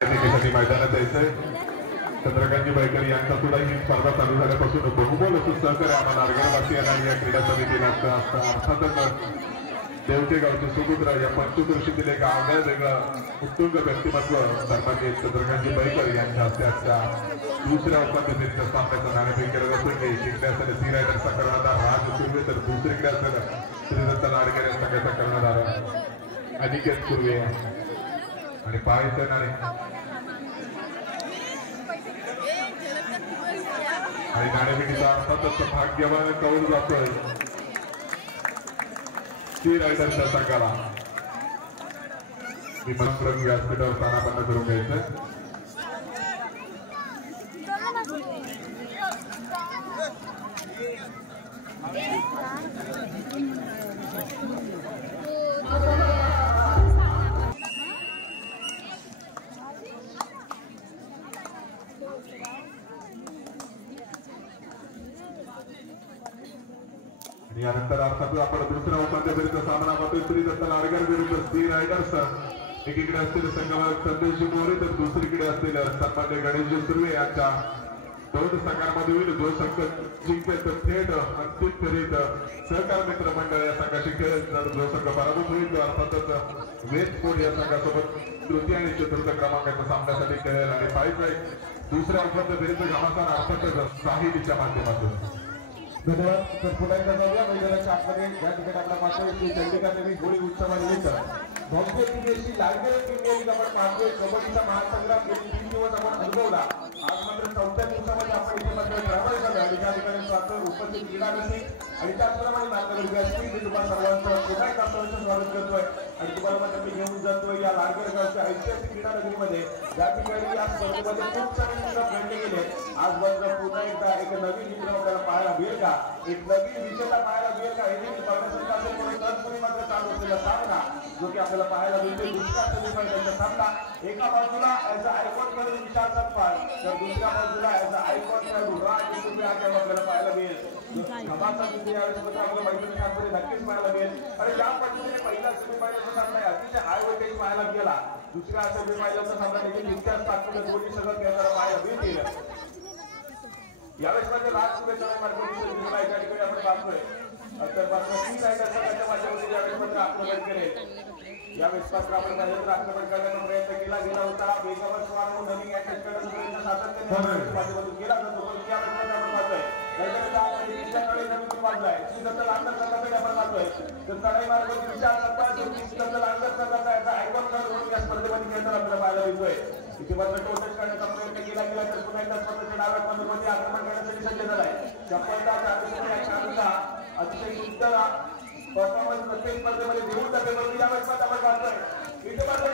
मैदानात जायचंय. चंद्रकांतजी बैकर यांचा सुद्धा ही स्पर्धा चालू झाल्यापासून बहुमोल असं सहकार्य आम्हाला नारगरवासियांना या क्रीडा समितीला अर्थातच देवटे गावचे सुपुत्र या पंचकृषीतील एक वेगळं उत्तुंग व्यक्तिमत्व सन्माननीय चंद्रकांतजी बैकर यांच्या हस्ते आजच्या दुसऱ्या उपांत्यफेरीच्या सामन्याचा नाणेफेक केलं जातं. जिंकण्यासाठी सी रायडरचा कर्णधार राज सुर्वे तर दुसरीकडे असलेला श्रीदत्त नाडकर या संघाचा कर्णधार अनिकेत सुर्वे आणि पाहायचं आणि नाणेफेकीचा अर्थातच भाग्यवान कौल जातोय सी रायडरच्या संघाला. विमानक्रम व्यासपीठावर स्थानापन्न करून घ्यायचं. यानंतर अर्थातच आपण दुसरा उपांत्यफेरीचा सामना पाहतोय. श्रीदत्त नाडकर विरुद्ध सी रायडर्स. एकीकडे असतील संघमालक संदेश मोरे तर दुसरीकडे असतील सन्मान्य गणेश सुर्वे यांच्या दोन संघांमध्ये होईल. जो संघ जिंकेल तर थेट अंतिम फेरीत सहकार मित्र मंडळ या संघाशी खेळेल. तर जो संघ पराभूत होईल तो अर्थातच वेस्ट फोर्ट या संघासोबत तृतीय आणि चतुर्थ क्रमांकाच्या सामन्यासाठी खेळेल. आणि पाहिजे दुसऱ्या उपांत्यफेरीचं घमासान अर्थातच साहिलीच्या माध्यमातून. धन्यवाद. तर पुन्हा एकदा जाऊया मैदानाच्या आतमध्ये. या ठिकाणी आपला पाहतोय की चंडिका देवी होळी उत्सवानिमित्त भव्य दिवशी लागलेल्या प्रीमियर आपण पाहतोय. कबड्डीचा महासंग्राम गेली 3 दिवस आपण अनुभवला. आज मात्र 4थ्या दिवसामध्ये आपण इथे मात्र ग्रामीण झालो आणि त्या ठिकाणी पाहतोय उपस्थित क्रीडा रसिक आणि त्याचप्रमाणे नागरिक व्यासपीठ मी तुम्हाला सर्वांचं पुन्हा एकदा स्वागत करतोय आणि तुम्हाला मात्र मी घेऊन जातोय या लाडकर गावच्या ऐतिहासिक क्रीडा नगरीमध्ये. या ठिकाणी या स्पर्धेमध्ये खूप सारे चित्र खेळले गेले. आज मात्र पुन्हा एकदा एक नवीन चित्र आपल्याला पाहायला मिळेल का, एक नवीन विजेता पाहायला मिळेल का हे देखील बघण्यासाठी असेल. म्हणून तत्पूर्वी मात्र चालू असलेला सामना जो की आपल्याला पाहायला मिळतो दुसऱ्या सेमीफायनलचा सामना. एका बाजूला ऍज अ आयकॉन खेळाडू विशाल सत्पाल तर दुसऱ्या बाजूला ऍज अ आयकॉन खेळाडू राज सुर्वे आपल्याला पाहायला मिळेल. धमाका जिंकली यावेळेस मात्र आपल्याला मैदानामध्ये नक्कीच पाहायला मिळेल. आणि ज्या पद्धतीने पहिला सेमीफायनलचा सामना अतिशय हाय व्होल्टेज पाहायला गेला. दुसऱ्या सेमीफायनलचा सामना देखील इतिहास ताकदीने दोन्ही सगळं खेळणारा पाहायला मिळतील. यावेळेस मध्ये राज सुर्वेचा मार्गदर्शन एका ठिकाणी आपण पाहतोय. तर मात्र सी रायडर संघाच्या माध्यमातून यावेळेस मात्र आक्रमण करेल. यावेळेस मात्र आपण माझ्यावर आक्रमण करण्याचा प्रयत्न केला गेला होता. वेगावर स्वार म्हणून नवीन अटॅक करण्याचा प्रयत्न सातत्याने माध्यमातून केला जातो. पण यावेळेस मात्र आपण पाहतोय नवीन बाजू आहे श्रीदत्त लांगर संघाकडे आपण पाहतोय. तर तराई मार्ग विशाल सत्पाल श्रीदत्त लांगर संघाचा आयकॉन म्हणून या स्पर्धेमध्ये खेळताना आपल्याला पाहायला मिळतोय. इथे मात्र टोटच करण्याचा प्रयत्न केला गेला तर पुन्हा एकदा स्पर्धेच्या डाव्या बाजूमध्ये आक्रमण करण्यासाठी सज्ज झालाय. चप्पलचा अतिशय सुंदर परफॉर्मन्स प्रत्येक स्पर्धेमध्ये देऊन जाते. परंतु यावेळेस मात्र आपण पाहतोय इथे मात्र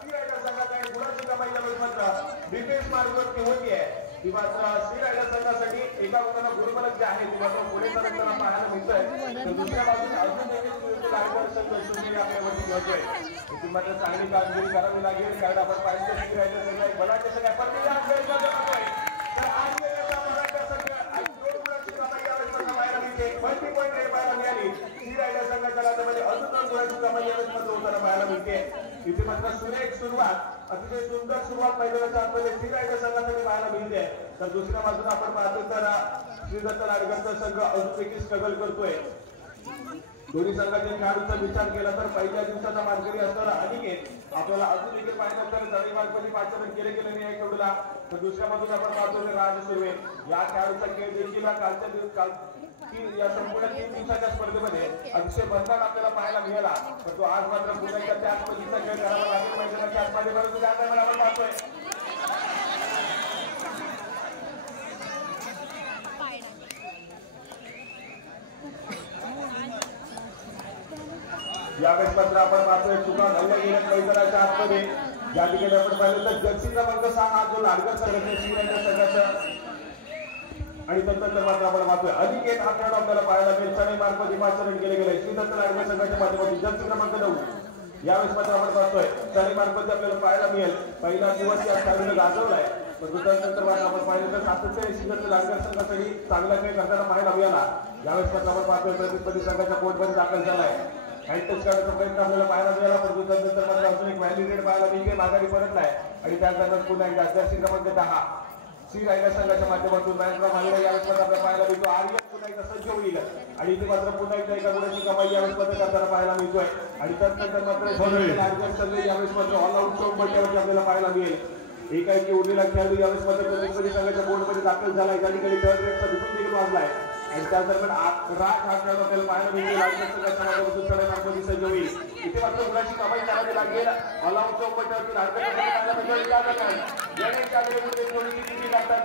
सी रायडर संघाचा आणि गुणाची कमाई यावेळेस मात्र डिफेन्स मार्गवरती होती आहे. ती मात्र सी रायडर संघासाठी एका उन्हाळा गुरुफलक जे आहे ती मात्र पुढे चालताना पाहायला मिळतंय. तर दुसऱ्या बाजूने अजून देखील लाडकर संघ सुंदर आपल्यावरती मिळतोय. इथे मात्र चांगली कामगिरी करावी लागेल कारण आपण पाहिजे सी रायडर संघ एक बलाढ्य संघ आहे. पण तर आज मल्टी पॉईंट पाहायला मिळाली. सी रायडर संघाच्या नात्यामध्ये अजून जोराची कमाई यावेळेस मात्र होताना पाहायला मिळते. इथे मात्र सुरेख सुरुवात अतिशय सुंदर सुरुवात मैदानाच्या आतमध्ये सी रायडर संघासाठी पाहायला मिळते. तर दुसऱ्या बाजूला आपण पाहतो तर श्रीदत्त नाडकरचा संघ अजून देखील स्ट्रगल करतोय. दोन्ही संघाच्या खेळाडूंचा विचार केला तर पहिल्या दिवसाचा मानकरी असणारा अनिकेत आपल्याला अजून देखील पाहिजे तर जरी मार्गमध्ये पाचारण केले गेले नाही आहे खेळूला. तर दुसऱ्या बाजूला आपण पाहतो राज सुर्वे या खेळाडूचा खेळ देखील कालच्या या संपूर्ण 3 दिवसाच्या स्पर्धेमध्ये अतिशय बंधन आपल्याला पाहायला मिळाला. तर तो आज मात्र पुन्हा एकदा त्याच पद्धतीचा खेळ करावा लागेल मैदानाच्या आतमध्ये. परंतु त्या टायमाला आपण पाहतोय यावेळेस मात्र आपण पाहतोय चुका घडल्या गेल्या मैदानाच्या आतमध्ये. या ठिकाणी आपण पाहिलं तर जर्सी क्रमांक 6 हा जो लाडकर संघाचा सी रायडर संघाचा आणि तंत्र मात्र आपण पाहतोय अनिकेत हा खेळाडू आपल्याला पाहायला मिळेल. चढाई मार्फत हिमाचरण केले गेले. श्रीदत्त लाडकर संघाच्या माध्यमातून जर्सी क्रमांक 9 यावेळेस मात्र आपण पाहतोय चढाई मार्फत आपल्याला पाहायला मिळेल. पहिला दिवस या खेळाडूने गाजवलाय. पण त्यानंतर मात्र आपण पाहिलं तर सातत्याने श्रीदत्त लाडकर संघासाठी चांगला खेळ करताना पाहायला मिळाला. यावेळेस मात्र आपण पाहतोय प्रतिस्पर्धी संघाच्या कोर्टमध्ये दाखल झालाय. टच करण्याचा प्रयत्न आपल्याला पाहायला मिळाला, परंतु त्यानंतर मात्र अजून एक व्हॅलिडेट पाहायला मिळते, माघारी परतलाय आणि त्यानंतर पुन्हा एकदा जर्सी क्रमांक 10 श्री रायगड संघाच्या माध्यमातून मॅचला मागला यावेळेस मात्र आपल्याला पाहायला मिळतो आर्यन पुन्हा एकदा सज्ज होईल आणि इथे मात्र पुन्हा एकदा एका गुणाची कमाई यावेळेस मात्र करताना पाहायला मिळतोय आणि त्यानंतर मात्र आर्यन संघ यावेळेस मात्र ऑल आउट चौकटीवरती आपल्याला पाहायला मिळेल। एकाएकी उरलेला खेळाडू यावेळेस मात्र प्रतिस्पर्धी संघाच्या बोर्डमध्ये दाखल झालाय, त्या ठिकाणी थर्ड रेटचा विकेट देखील वाजलाय आणि त्या दरम्यान राज हा खेळाडू आपल्याला पाहायला मिळेल आर्यन संघाच्या माध्यमातून साडेमार्गामध्ये सज्ज होईल। इथे मात्र गुणाची कमाई करावी लागेल, ऑल आउट चौकटीवरती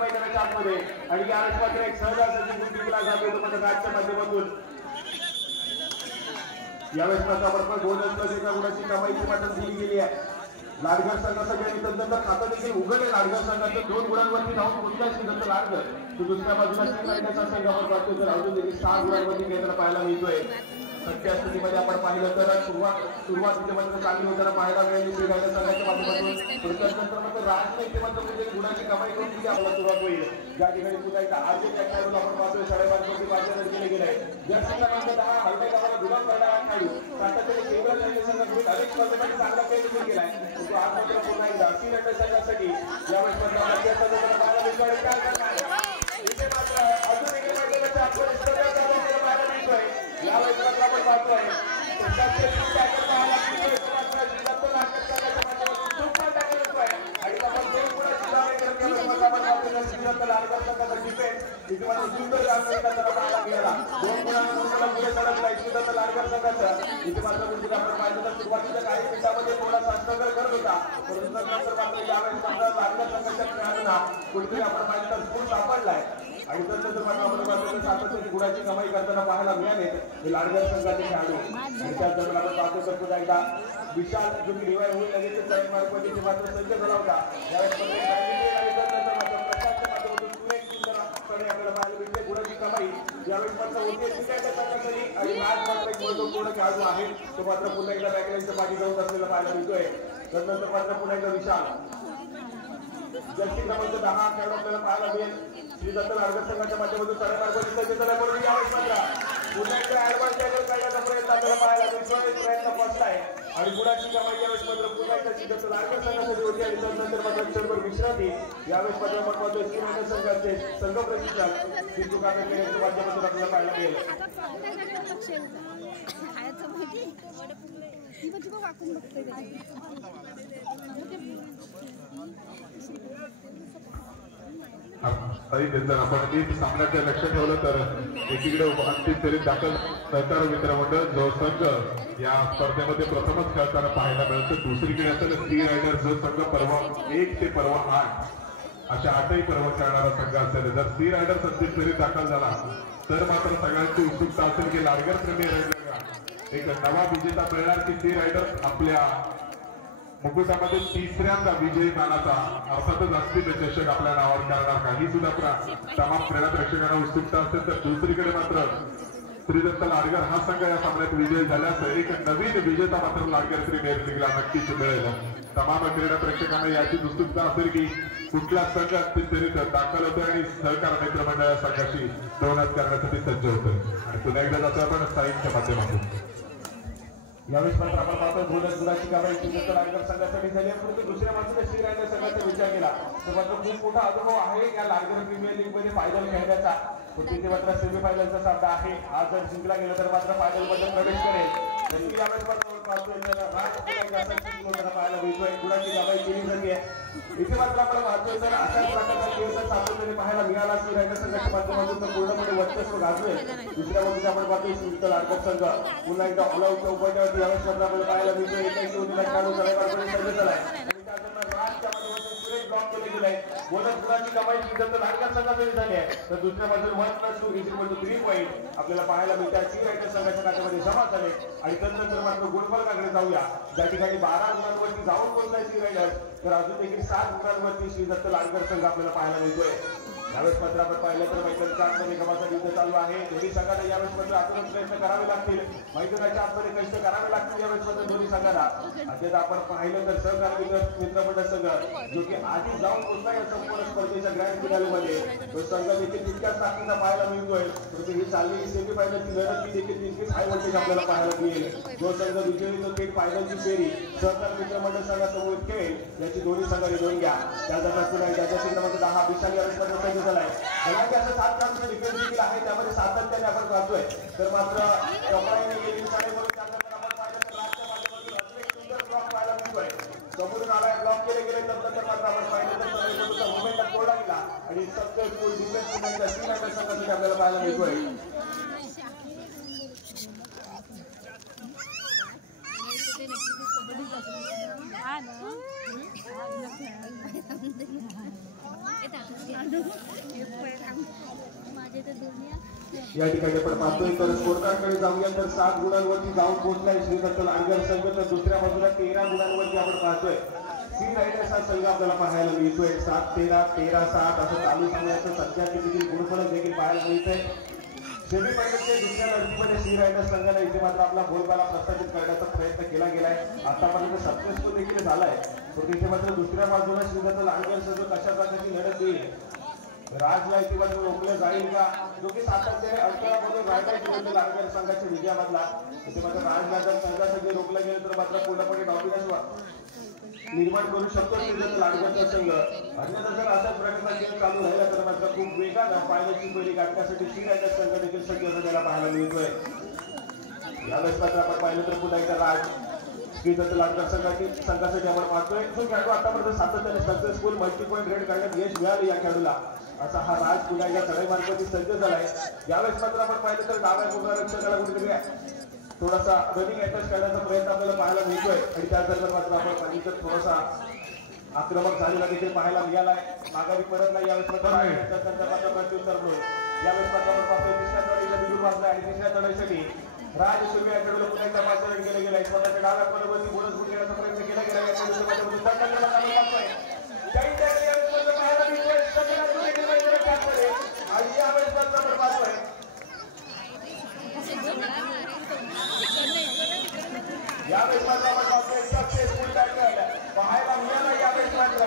मैदानाच्या आतमध्ये आणि यावेळेस मात्र एक सहजासहजी गुण जिंकला जातो मात्र मॅचच्या माध्यमातून यावेळेस मात्र आपण बोनस प्लस एका गुणाची कमाई मात्र दिली गेली आहे। लाडघर संघासाठी आणि तंत्र खातं देखील उघडले लाडघर संघाचं 2 गुणांवरती धावून पोहोचला श्रीदत्त लाडघर, तो दुसऱ्या बाजूला श्री रायगडचा संघ आपण पाहतो तर अजून देखील 6 गुणांवरती खेळताना पाहायला मिळतोय। सध्या स्थितीमध्ये आपण पाहिलं तर सुरुवातीचे मात्र चांगली होताना पाहायला मिळाली श्री रायगड संघाच्या माध्यमातून, त्यानंतर मात्र राजने इथे मात्र म्हणजे गुणाची कमाई करून दिली आपल्याला सुरुवात होईल। ज्या ठिकाणी पुन्हा एकदा आर्यन या खेळाडूला आपण पाहतोय 5.5 पाचशे केले गेले आहे। जर्सी क्रमांक 10 हलवे गावाला गुलाम करणारा खेळाडू सातत्याने केवळ रायगड संघाकडून अनेक स्पर्धेमध्ये चांगला खेळ देखील केलाय, तो आज मात्र पुन्हा एकदा श्री रायगड संघासाठी यावेळेस मात्र पाहायला मिळतो आणि काय करणार इथे मात्र अजून एक मैदानाच्या आपण स्पर्धा चालू पाहायला मिळतोय। यावेळेस मात्र आपण पाहतोय सुरुवातीच्या काही मिनिटांमध्ये थोडासा स्ट्रगल करत होता, परंतु नंतर मात्र यावेळेस संघाच्या खेळाडूंना कुठेतरी आपण पाहिजे तर स्फूर्त सापडलाय आणि त्यानंतर मात्र आपण पाहतो सातत्याने गुणाची कमाई करताना पाहायला मिळाले हे लाडघर संघाचे खेळाडू आणि त्यानंतर आपण पाहतो तर पुन्हा एकदा विशाल जो की रिवाय होईल लगेच मार्फत मात्र सज्ज झाला होता। आपल्याला पाहायला मिळते गुणाची कमाई यावेळेस मात्र होते संघासाठी आणि मॅच मात्र एक महत्वपूर्ण खेळाडू आहे, तो मात्र पुन्हा एकदा बॅकलाईनच्या पाठी जाऊन असलेला पाहायला मिळतोय। त्यानंतर मात्र पुन्हा एकदा विशाल जर्सी क्रमांक 10 खेळाडू आपल्याला पाहायला मिळेल श्रीदत्त लाडघर संघाच्या माध्यमातून साडेमार्गाची सज्जता करून यावेळेस मात्र पुन्हा एकदा ऍडव्हान्स टॅकल करण्याचा प्रयत्न आपल्याला पाहायला मिळतोय, प्रयत्न फसला आहे आणि गुणाची कमाई यावेळेस मात्र पुन्हा एकदा श्रीदत्त लाडघर संघासाठी होती आणि त्यानंतर मात्र क्षणभर विश्रांती यावेळेस मात्र आपण पाहतोय श्री रायगड संघाचे संघ प्रशिक्षक सिद्धू काकडे यांच्या माध्यमातून आपल्याला पाहायला मिळेल। जर आपण एक सामन्याचे लक्ष ठेवलं तर एकीकडे अंतिम फेरीत दाखल सहकार मित्रमंडळ जो संघ या स्पर्धेमध्ये प्रथमच खेळताना पाहायला मिळतं, दुसरीकडे असेल श्री रायडर जो संघ पर्व 1 ते पर्व 8 अशा 8ही पर्व खेळणारा संघ असेल। जर श्री रायडर अंतिम फेरीत दाखल झाला तर मात्र सगळ्यांची उत्सुकता असेल की लाडघर प्रेमी एक नवा विजेता मिळणार की श्री रायडर आपल्या मुकुटामध्ये तिसऱ्यांदा विजयी मानाचा अर्थातच अस्थित चषक आपल्या नावावर करणार का ही सुद्धा तमाम क्रीडा प्रेक्षकांना उत्सुकता असेल। तर दुसरीकडे मात्र श्रीदत्त लाडघर हा संघ या सामन्यात विजयी झाल्यास एक नवीन विजेता मात्र लाडघर प्रीमियर लीगला नक्कीच मिळेल। तमाम क्रीडा प्रेक्षकांना याची उत्सुकता असेल की कुठला संघ अंतिम फेरीत दाखल होतोय आणि सहकार मित्रमंडळ या संघाशी दोनात करण्यासाठी सज्ज होतोय आणि पुन्हा एकदा जातो आपण साईडच्या माध्यमातून। यावेळेस मात्र आपण पाहतोय बोनस गुणाची कमाई श्रीदत्त लाडघर संघासाठी झाली, परंतु दुसऱ्या बाजूने श्री रायगड संघाचा विचार केला तर मात्र खूप मोठा अनुभव आहे या लाडघर प्रीमियर लीग मध्ये फायनल खेळण्याचा, पण तिथे मात्र सेमीफायनलचा सामना आहे। आज जर जिंकला गेला तर मात्र फायनल मध्ये प्रवेश करेल। यावेळेस मात्र पाहतोय पाहायला मिळतोय गुणाची कमाई केली जाते इथे मात्र आपण पाहतोय तर अशाच प्रकारचा खेळ जर सातत्याने पाहायला मिळाला श्री रायगड संघाच्या माध्यमातून तर पूर्णपणे वर्चस्व गाजवेल। दुसऱ्या बाजूने आपण पाहतोय श्रीदत्त लाडघर संघ पुन्हा एकदा ऑल आउट चौकटीवरती यावेळेस मात्र आपल्याला पाहायला मिळतोय एकाएकी उरलेला खेळाडू साडेमार्गाची सज्ज झालाय आणि त्यानंतर राजच्या माध्यमातून सुरेख ब्लॉक केले गेलाय। बोनस गुणाची कमाई श्रीदत्त लाडघर संघासाठी झाली आहे, तर दुसऱ्या बाजूने 1+2 3 पॉईंट आपल्याला पाहायला मिळतात श्री रायगड संघाच्या खात्यामध्ये जमा झाले आणि त्यानंतर मात्र गुणफलकाकडे जाऊया ज्या ठिकाणी 12 गुणांवरती जाऊन पोहोचलाय श्री रायगड, तर अजून देखील 7 गुणांवरती श्रीदत्त लाडघर संघ आपल्याला पाहायला मिळतोय। यावेळेस मात्र आपण पाहिलं तर मैदानाच्या आतमध्ये गव्हाचा युद्ध चालू आहे. दोन्ही संघाला यावेळेस मात्र आक्रमक प्रयत्न करावे लागतील. मैदानाच्या आतमध्ये कष्ट करावे लागतील यावेळेस मात्र दोन्ही संघाला. अद्याप आपण पाहिलं तर सहकारी मित्रमंडळ संघ जो की आधी जाऊन पोहोचला या संपूर्ण स्पर्धेच्या ग्रँड फिनालेमध्ये तो संघ देखील तितक्याच ताकदीचा पाहायला मिळतोय. परंतु ही चाललेली सेमी फायनलची लढत ही देखील तितकीच हाय व्होल्टेज आपल्याला पाहायला मिळेल. जो संघ विजयी तो थेट फायनलची फेरी सहकारी मित्रमंडळ संघासमोर खेळेल याची दोन्ही संघ निवडून घ्या. त्या दरम्यान पुन्हा त्याच्या क्रमांक 10 विशाल यावेळेस मात्र झालाय. हालांकि असं 7 राऊंडचं डिफेन्स देखील आहे त्यामध्ये सातत्याने आपण पाहतोय. तर मात्र कपाळीने गेली साडेवरून त्यानंतर आपण पाहिलं तर लास्टच्या माध्यमातून अजून एक सुंदर ब्लॉक पाहायला मिळतोय. समोरून आलाय ब्लॉक केले नंतर मात्र आपण पाहिलं तर सगळ्यांचा मोमेंट तोडला गेला आणि सक्सेसफुल डिफेन्स पुण्याच्या 3 रन संघासाठी आपल्याला पाहायला मिळतोय. या ठिकाणी आपण पाहतोय तर स्कोर कार्डकडे जाऊया तर 7 गुणांवरती जाऊन पोहोचलाय श्रीदत्त लांडगर संघ. तर दुसऱ्या बाजूला 13 गुणांवरती आपण पाहतोय सी रायडर्स हा संघ आपल्याला पाहायला मिळतोय. 7-13 13-7 असं चालू समयाचं सध्या किती गुणफलक देखील पाहायला मिळतंय. सेमी फायनलच्या दुसऱ्या लढतीमध्ये सी रायडर्स संघाला इथे मात्र आपला बोलबाला प्रस्थापित करण्याचा प्रयत्न केला गेलाय. आतापर्यंत सक्सेसफुल देखील झालाय. पण इथे मात्र दुसऱ्या बाजूला श्रीदत्त लांडगर संघ कशा प्रकारची लढत देईल. राजला इथे मात्र रोखलं जाईल का जो की सातत्याने अडथळामधून रायडर लांडगर संघाच्या विजयामधला. इथे मात्र राजला जर संघासाठी रोखलं गेलं तर मात्र पूर्णपणे डॉमिनन्स निर्माण करू शकतो श्रीदत्त लांडगरचा संघ. अन्यथा जर अशाच प्रकारचा खेळ चालू राहिला तर मात्र खूप वेगानं फायनलची फेरी गाठण्यासाठी सी रायडर्स संघ देखील सज्ज झालेला पाहायला मिळतोय. यावेळेस मात्र आपण पाहिलं तर पुन्हा एकदा राज श्रीदत्त लांडगर संघासाठी आपण पाहतोय. जो खेळाडू आतापर्यंत सातत्याने सक्सेसफुल मल्टी पॉईंट रेड करण्यात यश मिळाले या खेळाडूला असा हा राज पुन्हा या चढाई मार्गावरती सज्ज झालाय. यावेळेस मात्र आपण पाहिलं तर डाव्या गोलरक्षकाला कुठेतरी थोडासा रनिंग अटॅच करण्याचा प्रयत्न आपल्याला पाहायला मिळतोय आणि त्या दरम्यान मात्र आपण पाहिलं तर थोडासा आक्रमक झालेला देखील पाहायला मिळालाय. माघारी परतला यावेळेस मात्र प्रत्युत्तर म्हणून यावेळेस मात्र आपण पाहतोय तिसऱ्या चढाईला बिलून वाजला आणि तिसऱ्या चढाईसाठी राज सुर्वे याकडे पुन्हा एकदा पाचारण केलं गेलाय. स्वतःच्या डाव्या पदावरती बोनस गुण घेण्याचा प्रयत्न केला गेला. आणि यावेळेस मात्र आपण पाहतोय यावेळेस मात्र आपण पाहतोय सक्सेसफुल पाहायला मिळाला. यावेळेस मात्र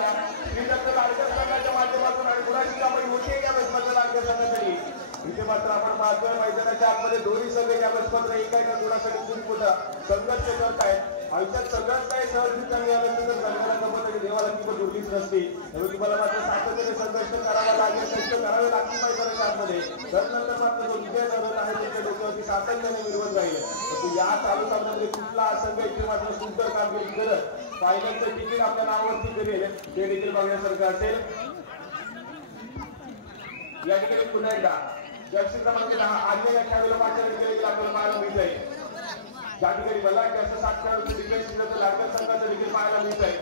श्रीदत्त लांडगर संघाच्या माध्यमातून आणि गुणाची कापडी होती यावेळेस मात्र लांडगर संघासाठी. इथे मात्र आपण पाहतोय मैदानाच्या आतमध्ये दोन्ही संघ यावेळेस मात्र एका गुणासाठी खूप मोठा संघर्ष करत आहेत. आयुष्यात सगळ्यात काही सहजरित्या मिळालं तर जगाला गमत आणि देवाला किंमत उरलीच नसते. त्यामुळे तुम्हाला मात्र सातत्याने संघर्ष करावा लागेल कष्ट करावे लागतील मैदानाच्या आतमध्ये. तर नंतर मात्र जो विजय जवळ आहे त्याच्या डोक्यावरती सातत्याने मिळवत राहील. परंतु या चालू सामन्यामध्ये कुठला संघ इथे मात्र सुंदर कामगिरी करत फायनलचं तिकीट आपल्या नावावरती करेल ते देखील बघण्यासारखं असेल. या ठिकाणी पुन्हा एकदा जर्सी क्रमांक 10 आजच्या या खेळाडूला पाचारण केले गेले आपल्याला पाहायला मिळतंय. ज्या ठिकाणी मला जास्त 7 खेळाडूंचं डिफेन्स श्रीदत्त लांडगर संघाचं देखील पाहायला मिळतंय.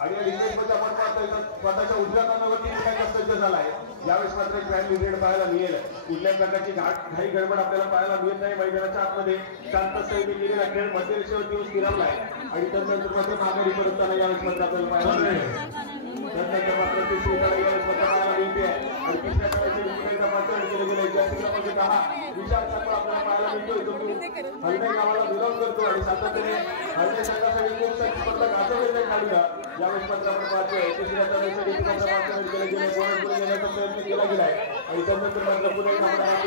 आणि या डिफेन्स मध्ये आपण पाहतोय स्वतःच्या उजव्या कानावरती सज्ज झालाय. यावेळेस मात्र ग्रँड रेड पाहायला मिळेल. कुठल्याही प्रकारची घाई गडबड आपल्याला पाहायला मिळत नाही. मैदानाच्या आतमध्ये शांत सैन्य गेलेला खेळ मध्य रेषेवरती फिरवलाय आणि त्यानंतर मात्र माघारी परतताना यावेळेस मात्र आपल्याला पाहायला मिळेल. त्यानंतर मात्र तिसरी लढाई यावेळेस मात्र पाहायला मिळते आणि तिसऱ्या लढाईचे पाचारण केले गेले. जास्तीत जास्त 10 विशाल संघ आपल्याला पाहायला मिळतोय. तो हलमे गावाला विरोध करतो आणि सातत्याने हलमे संघासाठी खूप सारी स्पर्धा गाजवलेल्या खेळाडूला यावेळेस मात्र आपण पाहतोय तिसऱ्या लढाईसाठी पाचारण केले गेले. बोनस गुण घेण्याचा प्रयत्न केला गेलाय आणि त्यानंतर मात्र पुढे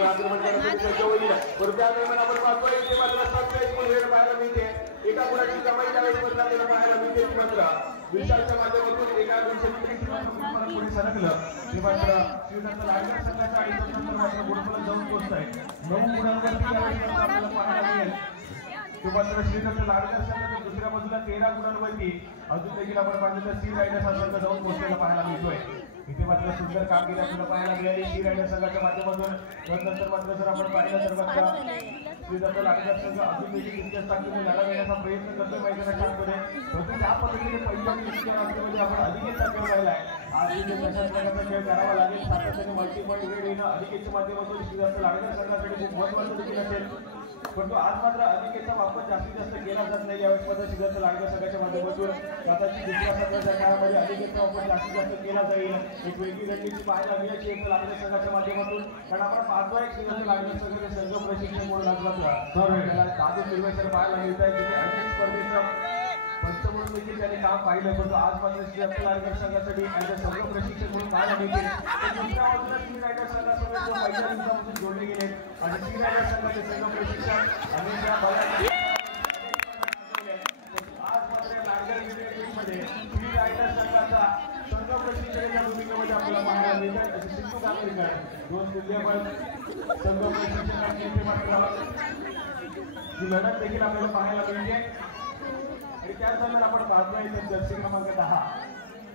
आक्रमण करण्यासाठी सज्ज होईल. परंतु त्या दरम्यान आपण पाहतोय ते मात्र सक्सेसफुल रेड पाहायला मिळते. एका गुणाची कमाई त्यावेळेस मात्र आपल्याला पाहायला मिळते. ती मात्र विशालच्या माध्यमातून एका गुणासाठी पुढे सरकलं ते मात्र श्रीदत्त लांडगर संघाच्या आणि त्यानंतर मात्र गुणफलक जाऊन पोहोचतंय 9 गुणांवरती यावेळेस आपल्याला पाहायला मिळेल. ते मात्र श्रीदत्त लांडगर संघाच्या दुसऱ्या बाजूला 13 गुणांवरती अजून देखील आपण पाहिलं तर सी रायडर्स हा संघ जाऊन पोहोचलेला पाहायला मिळतोय. इथे मात्र सुंदर कामगिरी आपल्याला पाहायला मिळाली सी रायडर्स संघाच्या माध्यमातून. नंतर मात्र जर आपण पाहिलं तर मात्र श्रीदत्त लांडगर संघ अजून देखील इतिहास ताकदीने लढा देण्याचा प्रयत्न करतोय मैदानाच्या आतमध्ये. परंतु ज्या पद्धतीने पहिल्या आपण अधिक खेळ पाहिलाय आज इथे तशाच प्रकारचा खेळ करावा लागेल. सातत्याने मल्टी पॉईंट ग्रेड येणं अनिकेतच्या माध्यमातून श्रीदत्त लाडकर संघासाठी खूप महत्त्वाचं देखील असेल. परंतु आज मात्र अनिकेतचा वापर जास्तीत जास्त केला जात नाही. यावेळेस मात्र श्रीदत्त लाडकर संघाच्या माध्यमातून कदाचित दुसऱ्या सत्राच्या काळामध्ये अनिकेतचा वापर जास्तीत जास्त केला जाईल. एक वेगळी रणनीती पाहायला मिळेल श्रीदत्त लाडकर संघाच्या माध्यमातून. कारण आपण पाहतोय श्रीदत्त लाडकर संघाचे संघ प्रशिक्षण म्हणून आपल्याला दादू निर्वेशन पाहायला मिळत आहे. तिथे अनेक स्पर्धेचं पंच म्हणून देखील त्यांनी काम पाहिलं. परंतु आज मात्र श्रीदत्त लाडकर संघासाठी संघ प्रशिक्षक म्हणून पाहायला मिळते. दुसऱ्या बाजूला श्री रायडर संघासोबत पहिल्या दिवसापासून जोडले गेले आणि श्री रायडर संघाचे संघ प्रशिक्षक आणि त्या आज मात्र लाडकर मध्ये श्री रायडर संघाचा संघ प्रशिक्षकाच्या भूमिकेमध्ये आपल्याला पाहायला मिळतात. असे सिद्धू कांगेकर दोन तुल्यबळ संघ प्रशिक्षकांची मात्र ही लढत देखील आपल्याला पाहायला मिळते. आणि त्याच दरम्यान आपण पाहतोय तर जर्सी क्रमांक 10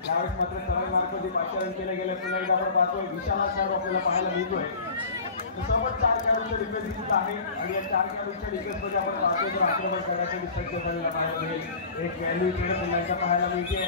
यावेळेस मात्र सरळ मार्गामध्ये पाचारण केलं गेलं. पुन्हा एकदा आपण पाहतोय विशाल खेळाडू आपल्याला पाहायला मिळतोय. सोबत 4 खेळाडूंचं डिफेन्स दिसत आहे आणि या 4 खेळाडूंच्या डिफेन्समध्ये आपण पाहतोय तर आक्रमण करण्यासाठी सज्ज झालेला पाहायला मिळेल. एक व्हॅल्यू इकडे पुन्हा एकदा पाहायला मिळते.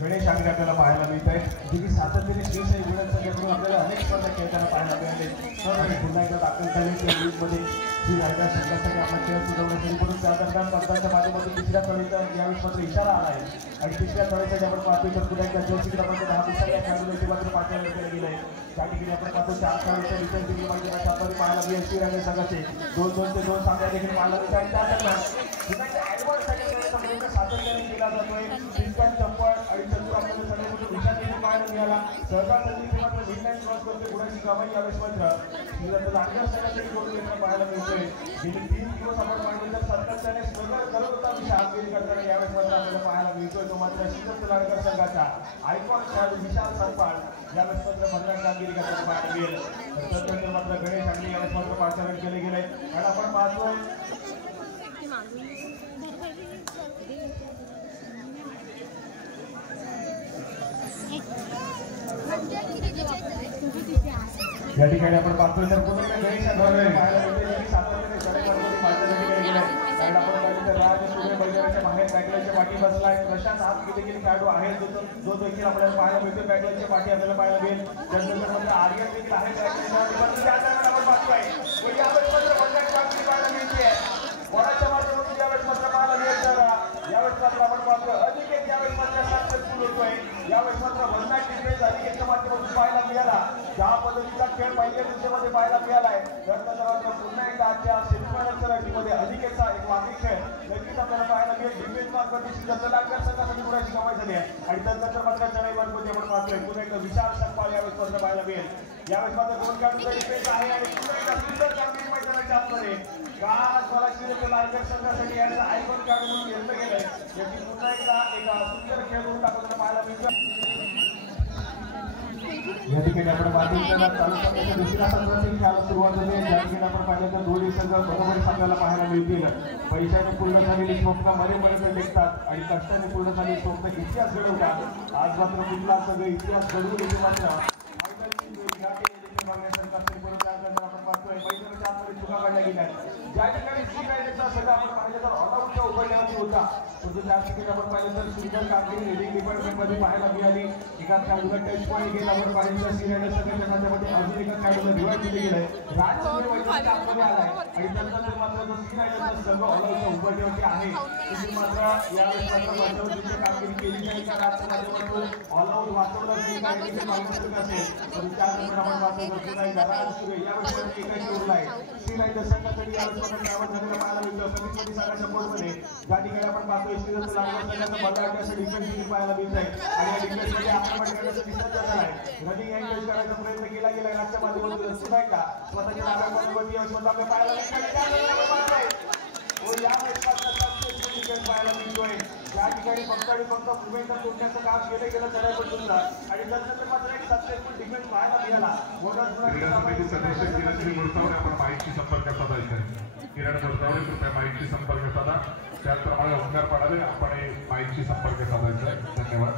गणेश आगरे आपल्याला पाहायला मिळत आहे. जे की सातत्याने श्रीसाई गुणन संघाकडून आपल्याला अनेक स्पर्धा खेळताना पाहायला मिळाले. आणि पुन्हा एकदा दाखल झाले त्या लीगमध्ये श्री रायडर संघासाठी आपण खेळ सुचवण्यासाठी म्हणून त्या दरम्यान स्पर्धांच्या माध्यमातून तिसऱ्या तळीचा यावेळेस मात्र इशारा आला आहे. आणि तिसऱ्या तळीसाठी आपण पाहतोय तर पुन्हा एकदा जर्सी क्रमांक 10 दुसऱ्या खेळाडूला मात्र पाचारण केलं गेलं आहे. त्या ठिकाणी आपण पाहतो 4 खेळाडूंच्या डिफेन्स देखील माध्यमात पाहायला मिळेल. श्री रायडर संघाचे 2-2 ते 2 सामने देखील पाहायला मिळत आहेत. त्या दरम्यान पुन्हा एकदा ॲडव्हान्ससाठी सातत्याने केला जातोय. चिंतन चप्पळ आणि चतुर आपल्याला सगळ्यांमध्ये विशाल देखील पाहायला मिळाला. सहकार संधी मात्र मिडनाईट क्रॉस करते. गुणाची कामाई यावेळेस मात्र श्रीदत्त लाडकर संघासाठी गोल पाहायला मिळतोय. गेली 3 दिवस आपण पाहिलं तर सातत्याने स्ट्रगल करत होता विशाल करताना यावेळेस मात्र आपल्याला पाहायला मिळतोय. तो मात्र श्रीदत्त लाडकर संघाचा आयकॉन खेळाडू विशाल संपाळ यावेळेस मात्र भरपूर कामगिरी करताना पाहायला मिळेल. तर मात्र गणेश आगरे यावेळेस मात्र पाचारण केले गेले. कारण आपण पाहतोय या ठिकाणी आपण पाहतोय तर पुन्हा गणेश आगरे पाहायला मिळते. सातत्याने सडकमार्गामध्ये पाचारण केले गेले. कारण आपण पाहिलं तर राज सूर्य बैलगाड्याच्या बाहेर बॅकलाईनच्या पाठी बसलाय. प्रशांत हात देखील खेळाडू आहे जो देखील आपल्याला पाहायला मिळतो. बॅकलाईनच्या पाठी आपल्याला पाहायला मिळेल. त्यानंतर म्हणजे आर्यन देखील आहे बॅकलाईनच्या आपण पाहतोय पाहायला मिळते. कोणाच्या माध्यमातून यावेळेस मात्र पाहायला मिळेल. तर यावेळेस मात्र आपण पाहतोय अनिकेत यावेळेस मात्र सक्सेसफुल होतोय. यावेळेस मात्र भन्नाट डिफेन्स अनिकेतच्या माध्यमातून पाहायला मिळाला. ज्या पद्धतीचा खेळ पहिल्या दिवसामध्ये पाहायला मिळालाय त्यानंतर मात्र पुन्हा एकदा आजच्या सेमीफायनलच्या लढतीमध्ये अनिकेतचा एक मागणी खेळ नक्कीच आपल्याला पाहायला मिळेल. डिफेन्स मार्फत श्रीदत्त लाडकर संघासाठी गुणाची कमाई झाली आहे. आणि त्यानंतर मात्र चढाई मार्फत आपण पाहतोय पुन्हा एकदा विशाल संपाळ यावेळेस मात्र पाहायला मिळेल. यावेळेस मात्र 2 खेळाडूंचा डिफेन्स आहे आणि पुन्हा एकदा सुंदर कामगिरी मैदानाच्या आतमध्ये आज मला श्रीदत्त लाडकर संघासाठी यावेळेस आयकॉन खेळाडू म्हणून घेतलं गेलंय. याची पुन्हा एकदा एक सुंदर खेळ म्हणून टाकताना पाहायला मिळतं. या ठिकाणी आपण बाजूला चालू करण्याच्या दुसऱ्या सत्राची खेळाला सुरुवात झाली. ज्या ठिकाणी आपण पाहिलं तर दोन्ही संघ बरोबरच आपल्याला पाहायला मिळतील. पैशाने पूर्ण झालेली स्वप्न मरेपर्यंत निघतात आणि कष्टाने पूर्ण झालेली स्वप्न इतिहास घडवतात. आज मात्र कुठला संघ इतिहास घडवून येते मात्र आपण पाहतोय मैदानाच्या आतमध्ये चुका काढल्या गेल्या. ज्या ठिकाणी श्री रायडरचा संघ आपण पाहिलं तर ऑलआउटच्या उभरण्यावरती होता. परंतु त्या ठिकाणी आपण पाहिलं तर सुंदर कामगिरी रिडिंग डिपार्टमेंटमध्ये पाहायला मिळाली. एका खेळाडूला टच पॉईंट गेला. आपण पाहिलं तर श्री रायडर संघाच्या खात्यामध्ये अजून एका खेळाडूला रिवाईड दिले गेलंय. राजसूर्य मैदानाच्या आतमध्ये आलाय आणि त्यानंतर मात्र जो श्री रायडरचा संघ ऑलआउटच्या उभरण्यावरती आहे तिथे मात्र यावेळेस मात्र मध्यवर्तीची कामगिरी केली जाईल. त्या राजच्या माध्यमातून ऑलआउट वाचवलं असेल. त्यानंतर आपण पाहतो पुन्हा एकदा राजसूर्य यावेळेस एकाची उरला आहे. श्री रायडर संघासाठी यावेळेस मात्र त्यावर झालेला पाहायला मिळतो. समितीमध्ये संघाच्या बोर्डमध्ये ज्या ठिकाणी आपण पाहतोय श्रीदत्त लाडकर संघाचा बदलावण्याचा डिफेन्स देखील पाहायला मिळत आहे. आणि या डिफेन्समध्ये आक्रमण करण्याचा विसर्ज झाला आहे. रनिंग एंगेज करायचा प्रयत्न केला गेला. राजच्या माध्यमातून सुद्धा एकदा स्वतःच्या नागामध्ये यावेळेस मात्र आपल्याला पाहायला मिळत आहे. यावेळेस मात्र सक्सेसफुल डिफेन्स पाहायला मिळतोय. त्या ठिकाणी फक्त आणि फक्त मुंबईचा तोडण्याचं काम केलं गेलं चढायवर सुद्धा आणि त्यानंतर मात्र एक सक्सेसफुल डिफेन्स पाहायला मिळाला. क्रीडा समिती सदस्य किरण मुरसावडे आपण माहिती संपर्क साधायचा आहे. किरण मुरसावडे कृपया माहिती संपर्क साधा. त्याचप्रमाणे ओंकार पाडावे आपण माहिती संपर्क साधायचा आहे. धन्यवाद.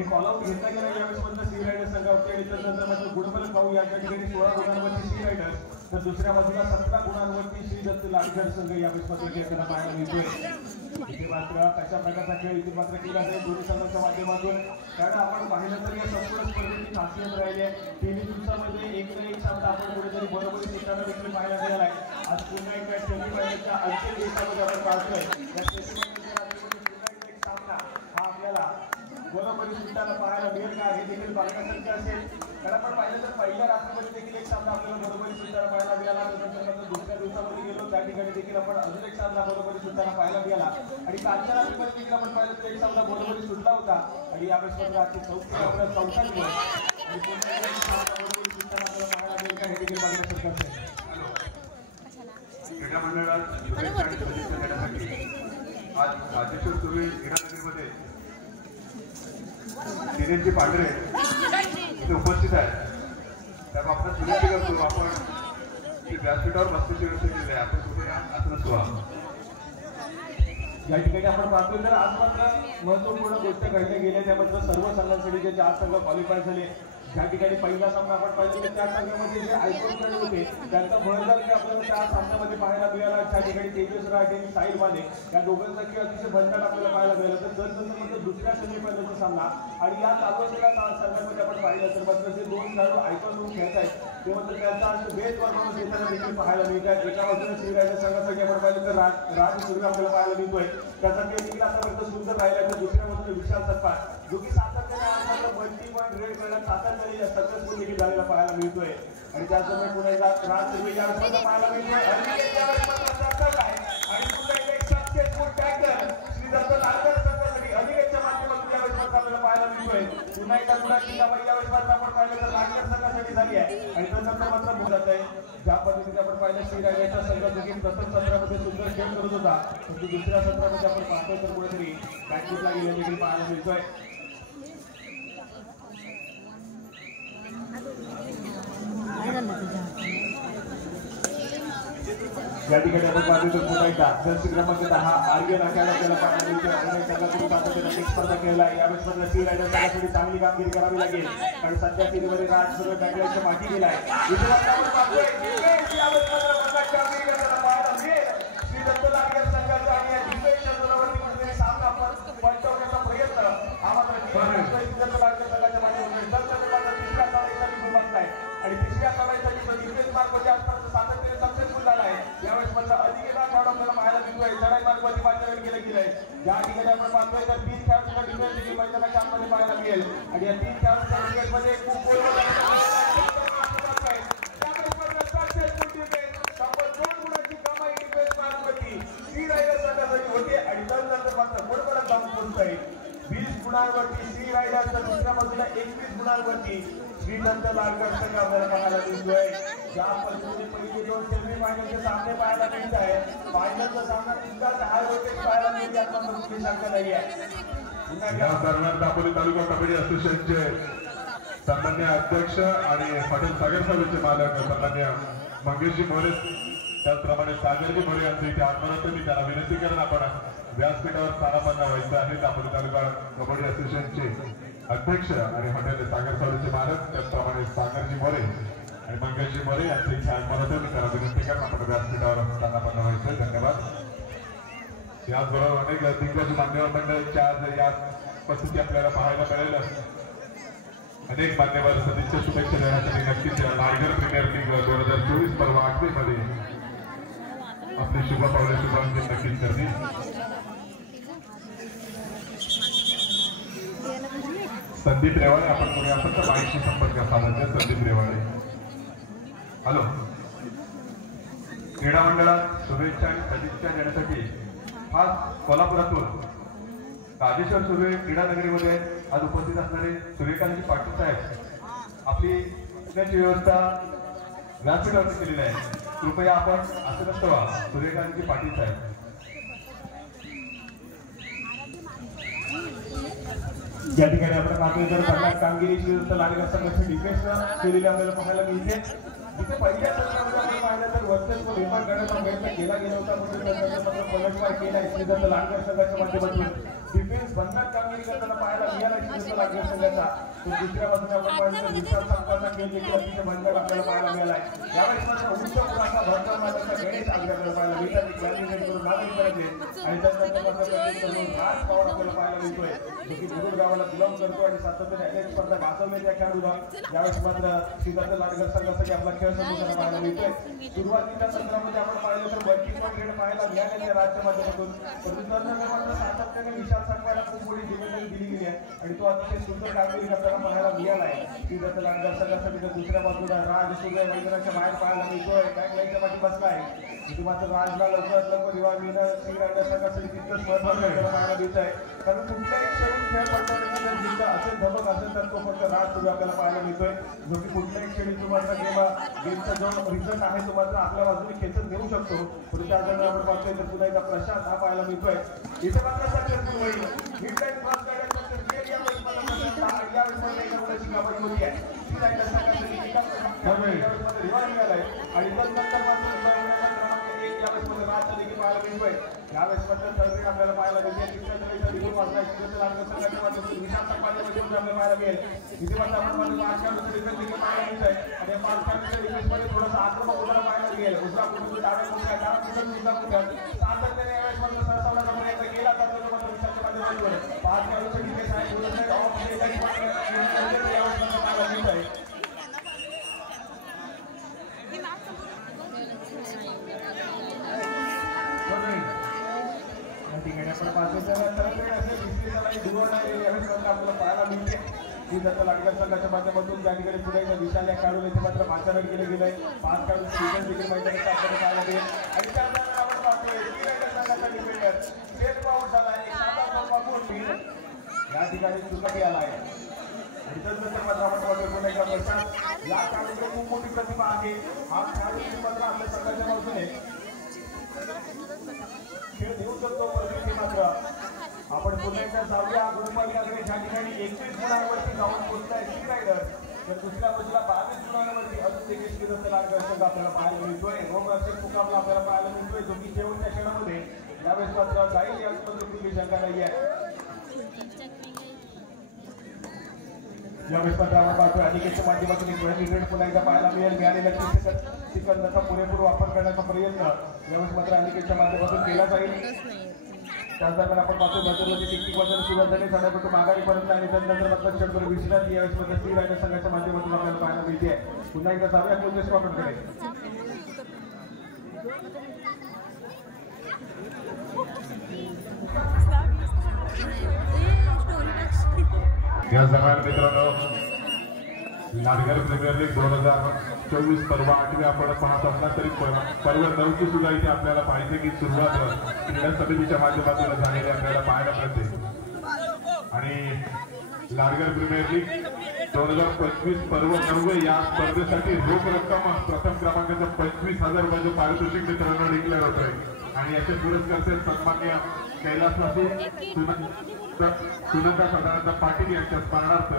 एक ऑलआउट घेतला गेला यावेळेस मधलं सी रायडर संघावरती आणि त्यानंतर मात्र गुणफलक पाहू या ठिकाणी 16 गुणांवरती सी रायडर तर दुसऱ्या बाजूला 17 गुणांवरती श्री दत्त लाडकर संघ यावेळेस मात्र खेळताना पाहायला मिळतोय. इथे मात्र कशा प्रकारचा खेळ इथे मात्र केला जाईल दोन्ही संघाच्या माध्यमातून. कारण आपण पाहिलं तर या संपूर्ण स्पर्धेची खासियत राहिली आहे. तिन्ही दिवसामध्ये एक ना एक सामना आपण कुठेतरी बरोबरी शिकताना देखील पाहायला मिळाला आहे. आज पुन्हा एकदा सेमीफायनलच्या अंतिम दिवसामध्ये आपण पाहतोय या सेमीफायनलच्या पुन्हा एकदा एक सामना हा आपल्याला बरोबरी सुट्टाला पाहायला मिळेल का हे देखील पालकांचं असेल. कारण आपण पाहिलं तर पहिल्या रात्रीमध्ये देखील एक सामना आपल्याला बरोबरी सुट्टाला पाहायला मिळाला. त्यानंतर दुसऱ्या दिवसामध्ये गेलो त्या ठिकाणी देखील आपण अजून एक सामना बरोबरी सुट्टाला पाहायला मिळाला आणि कालच्या रात्रीमध्ये देखील आपण पाहिलं तर एक सामना बरोबरी सुटला होता आणि यावेळेस मात्र आजची चौथा दिवस आणि पुन्हा एक सामना बरोबरी सुट्टाला आपल्याला पाहायला मिळेल का हे देखील पालकांचं असेल. क्रीडा मंडळात शुभेच्छा देण्यासाठी आज राजेश्वर सुर्वे क्रीडानगरीमध्ये दिनेशजी पांढरे इथे उपस्थित आहेत. त्या बाबतीत विनंती करतो आपण व्यासपीठावर बसण्याची व्यवस्था केली आहे. आपण कुठे असं नसतो. या ठिकाणी आपण पाहतोय तर आज मात्र महत्वपूर्ण गोष्ट घडल्या गेल्या त्यामध्ये सर्व संघांसाठी जे 4 संघ क्वालिफाय झाले. ज्या ठिकाणी पहिला सामना आपण पाहिला तर त्या संघामध्ये जे आयकॉन खेळले होते त्यांचा बळजबरी आपल्याला त्या सामन्यामध्ये पाहायला मिळाला. त्या ठिकाणी तेजस राठे आणि साहिल माने या दोघांचा खेळ अतिशय भयंकर आपल्याला पाहायला मिळाला. तर जसजसं म्हणजे दुसऱ्या सेमीफायनलचा सामना आणि या चालू असलेल्या संघामध्ये आपण पाहिलं तर मात्र जे 2 खेळाडू आयकॉन म्हणून खेळत आहेत ते मात्र त्यांचा बेस्ट परफॉर्मन्स देताना देखील पाहायला मिळत आहे. एका बाजूने श्री रायडर संघासाठी आपण पाहिलं तर राज सुर्वे आपल्याला पाहायला मिळतोय. त्याचा खेळ देखील आतापर्यंत सुंदर राहिला. तर दुसऱ्या बाजूने विशाल सत्पाळ जो की सातत्याने आज मल्टी पॉईंट रेड करण्यात सातत्याने सक्सेसफुल देखील झालेला पाहायला मिळतोय आणि त्याचबरोबर पुन्हा एकदा राज सुर्वे यावेळेस पाहायला मिळतोय आणि पुन्हा एक सक्सेसफुल टॅकल श्री दत्त लाडकर संघासाठी अनिकेतच्या माध्यमातून यावेळेस आपल्याला पाहायला मिळतोय. पुन्हा एकदा गुणाची कामं यावेळेस आपण पाहिलं तर लाडकर संघासाठी झाली आहे आणि त्यानंतर मात्र बोलत आहे. ज्या पद्धतीने आपण पाहिलं श्री रायडरचा संघ देखील प्रथम सत्रामध्ये सुंदर खेळ करत होता परंतु दुसऱ्या सत्रामध्ये आपण पाहतोय तर कुठेतरी बॅकफुटला गेले देखील पाहायला मिळतोय. या ठिकाणी आपण पाहतो तर पुन्हा एकदा जर्सी क्रमांक 10 आर्यन अकॅडमी आपल्याला पाहायला मिळते आणि संघातून सातत्याने स्पर्धा खेळला. यावेळेस मात्र श्री रायडर संघासाठी चांगली कामगिरी करावी लागेल कारण सध्या सीरीमध्ये राज सुर्वे बॅकलाईनच्या पाठी गेलाय. इथे आपण पाहतोय यावेळेस मात्र प्रकाश कामगिरी करताना पाहायला मिळेल श्री दत्त लाडकर संघाचा आणि या डिफेन्सच्या जोरावरती कुठेतरी सामना आपण पलटवण्याचा प्रयत्न हा मात्र श्री दत्त लाडकर संघाच्या माध्यमातून तिसऱ्या सामन्यासाठी खूप असलाय आणि तिसऱ्या सामन्यासाठी डिफेन्स मार्कमध्ये आजपर्यंत सातत्याने सक्सेसफुल झाला आहे. यावेळेस मात्र अधिक आपल्याला पाहायला मिळतोय. चढाई मार्गावरती मार्गदर्शन केलं गेलंय. ज्या ठिकाणी आपण पाहतोय तर 3 खेळाडूंचा डिफेन्स देखील मैदानाच्या आतमध्ये पाहायला मिळेल आणि या 3 खेळाडूंच्या डिफेन्समध्ये खूप गोल सक्सेसफुल डिफेन्स तब्बल 2 गुणांची कमाई डिफेन्स मार्गावरती श्री रायडर संघासाठी होते आणि त्यानंतर मात्र बडबडत जाऊन पोहोचतोय 20 गुणांवरती श्री रायडर तर दुसऱ्या बाजूला 21 गुणांवरती श्री दत्त लाडकर संघ आपल्याला पाहायला मिळतोय. ज्या पद्धतीने पहिले 2 सेमीफायनलचे सामने पाहायला मिळत आहे फायनलचा सामना तितकाच हाय व्होल्टेज पाहायला मिळेल यात मात्र कुठली शंका नाही आहे. या दरम्यान दापोली तालुका कबड्डी असोसिएशनचे सन्मान्य अध्यक्ष आणि हॉटेल सागर सभेचे मालक सन्मान्य मंगेशजी मोरे त्याचप्रमाणे सागरजी मोरे यांचं इथे आगमन मी त्याला विनंती करून आपण व्यासपीठावर स्थानापन्न व्हायचं आहे. दापोली तालुका कबड्डी असोसिएशनचे अध्यक्ष आणि हॉटेल सागर सभेचे मालक त्याचप्रमाणे सागरजी मोरे आणि मंगेशजी मोरे यांचं इथे आगमन मी त्याला विनंती करून आपण व्यासपीठावर स्थानापन्न व्हायचं. धन्यवाद. याचबरोबर अनेक दिग्गज मान्यवर मंडळांच्या आज या उपस्थिती आपल्याला पाहायला मिळेल. अनेक मान्यवर सदिच्छा शुभेच्छा देण्यासाठी नक्कीच लायगर प्रीमियर लीग 2024 पर्व 8 मध्ये आपले शुभ पावले शुभांकित नक्कीच करतील. संदीप रेवाळे आपण कोणी असेल तर माहिती संपर्क साधायचा. संदीप रेवाळे हॅलो. क्रीडा मंडळात शुभेच्छा आणि सदिच्छा देण्यासाठी खास कोल्हापुरातून राजेश्वर सुर्वे क्रीडा नगरीमध्ये आज उपस्थित असणारे सूर्यकांतजी पाटील साहेब आपली बसण्याची व्यवस्था व्यासपीठावरती केलेली आहे. कृपया आपण असं नसतं सूर्यकांतजी पाटील साहेब या ठिकाणी आपण पाहतोय तर चांगल्या कामगिरी श्रीदत्त लाडकर संघाची डिफेन्स केलेली आपल्याला पाहायला मिळते. इथे पहिल्या सत्रामध्ये आपण पाहिलं तर वर्चस्व निर्माण करण्याचा प्रयत्न केला गेला होता, परंतु पलटवार केला श्रीदत्त लाडकर संघाच्या माध्यमातून. डिफेन्स बंधन कामगिरी करताना पाहायला मिळाला श्रीदत्त लाडकर संघाचा. तर दुसऱ्या बाजूने आपण पाहिलं तर विशाल संघाचा खेळ देखील अतिशय बंधन आपल्याला पाहायला मिळाला आहे. यावेळेस मात्र उंच पुराचा भरकर मात्राचा गणेश आपल्याला पाहायला मिळतात. करून मागणी करते आणि त्यानंतर राज पवार आपल्याला पाहायला मिळतोय, जो की दुरुड गावाला बिलॉंग करतो आणि सातत्याने अनेक स्पर्धा गाजवल्या त्या खेळाडूला. यावेळेस मात्र श्रीदत्त लाडकर संघासाठी आपला खेळ संघाला पाहायला मिळतोय. सुरुवातीच्या सत्रामध्ये आपण पाहिलं तर वर्किंग खेळ पाहायला मिळाले त्या राज्य माध्यमातून, परंतु मात्र सातत्याने विशाल संघाला खूप मोठी जिम्मेदारी दिली गेली आहे आणि तो अतिशय सुंदर कामगिरी करताना पाहायला मिळाला आहे. श्रीदत्त लाडकर संघासाठी तर दुसऱ्या बाजूला राज सूर्य मैदानाच्या बाहेर पाहायला मिळतोय, बॅकलाईनच्या पाठी बसला आहे. इथे मात्र राजला लवकरात लवकर रिवाज मिळणं श्री लाडकर संघासाठी तितकंच महत्त्वाचं पाहायला मिळत आहे, कारण कुठल्याही क्षणी खेळ पडताना जर जिंकला असेल धमक असेल तर तो फक्त राज सूर्य आपल्याला पाहायला मिळतोय, जो की कुठल्याही क्षणी तुम्हाला गेमचा जो रिझल्ट आहे तो मात्र आपल्या बाजूने खेचत घेऊ शकतो. परंतु त्या दरम्यान आपण पाहतोय तर पुन्हा एकदा प्रशांत हा पाहायला मिळतोय. इथे मात्र सक्सेसफुल होईल मिडलाईन क्रॉस गाड्या सक्सेस यावेळेस कबड्डी होती आहे. श्री लाडकर संघासाठी रिवाज मिळालाय आणि त्यानंतर राज देखील पाहायला मिळतोय. यावेळेस मात्र थर्ड आपल्याला पाहायला मिळते. विशाल संघाच्या पाहायला मिळेल. इथे मात्र आपण पाहायला मिळतोय आणि या 5 खेळाडूंच्या डिफेन्समध्ये थोडासा आक्रमक उदाहरण पाहायला मिळेल. उजवा कुठून डाव्या सातत्याने यावेळेस मात्र सरसावण्याचा प्रयत्न केला जातो. मात्र विशालच्या माध्यमातून 5 खेळाडूंचे डिफेन्स आहे पाहायला मिळत आहे. पाहायला मिळते श्रीदत्त लाडकर संघाच्या माध्यमातून त्या ठिकाणी पुढे विशाल या खेळाडूला इथे मात्र पाचारण केलं गेलंय. 5 खेळाडू देखील मैदानात आपल्याला पाहायला मिळेल आणि त्यानंतर आपण पाहतोय श्रीदत्त संघाचा डिफेंडर सेट पाऊट झाला आहे. या ठिकाणी चुकाटी आला आहे आणि त्यानंतर मात्र आपण पाहतोय पुन्हा एकदा प्रशांत या खेळाडूकडे खूप मोठी प्रतिभा आहे. हा खेळाडू मात्र आपल्या संघाच्या बाजूने खेळ देऊ शकतो, परंतु मात्र आपण पुन्हा एकदा जाऊया गुरुपालिकाकडे ज्या ठिकाणी 21 गुणांवरती जाऊन पोहोचलाय श्री रायडर. तर दुसऱ्या बाजूला 22 गुणांवरती अजून देखील श्रीदत्त लाडकर संघ आपल्याला पाहायला मिळतोय. रोमरक्षक मुकाबला आपल्याला पाहायला मिळतोय, जो की शेवटच्या क्षणामध्ये यावेळेस मात्र जाईल याची शंका नाही आहे. यावेळेस मात्र आपण पाहतोय अनिकेतच्या माध्यमातून एक वेळ पुन्हा एकदा पाहायला मिळेल. मिळालेल्या 30 सेकंदाचा पुरेपूर वापर करण्याचा प्रयत्न यावेळेस मात्र अनिकेतच्या माध्यमातून केला जाईल. त्याच दरम्यान आपण पाहतो मध्यवर्ती टिकटिक वाजवणे सुरुवात झाली, साडेपट माघारी परत आणि त्यानंतर मात्र क्षणभर विश्रांती यावेळेस मात्र श्री रायडर संघाच्या माध्यमातून आपल्याला पाहायला मिळते. पुन्हा एकदा जाऊया कोचेस वापरकडे. या दरम्यान मित्रांनो लाडकर प्रीमियर लीग 2024 पर्व 8वी आपण पाहत असला तरी पर्व 9ची सुद्धा इथे आपल्याला पाहिजे की सुरुवात क्रीडा समितीच्या माध्यमातून झालेली आपल्याला पाहायला मिळते आणि लाडकर प्रीमियर लीग 2025 पर्व 9 या स्पर्धेसाठी रोख रक्कम प्रथम क्रमांकाचं 25,000 रुपयाचं पारितोषिक मित्रांनो डिक्लेअर होत आहे आणि याचे पुरस्कार सन्मान्य कैलासवासी सुनंदा सदानंद पाटील यांच्या स्मरणार्थ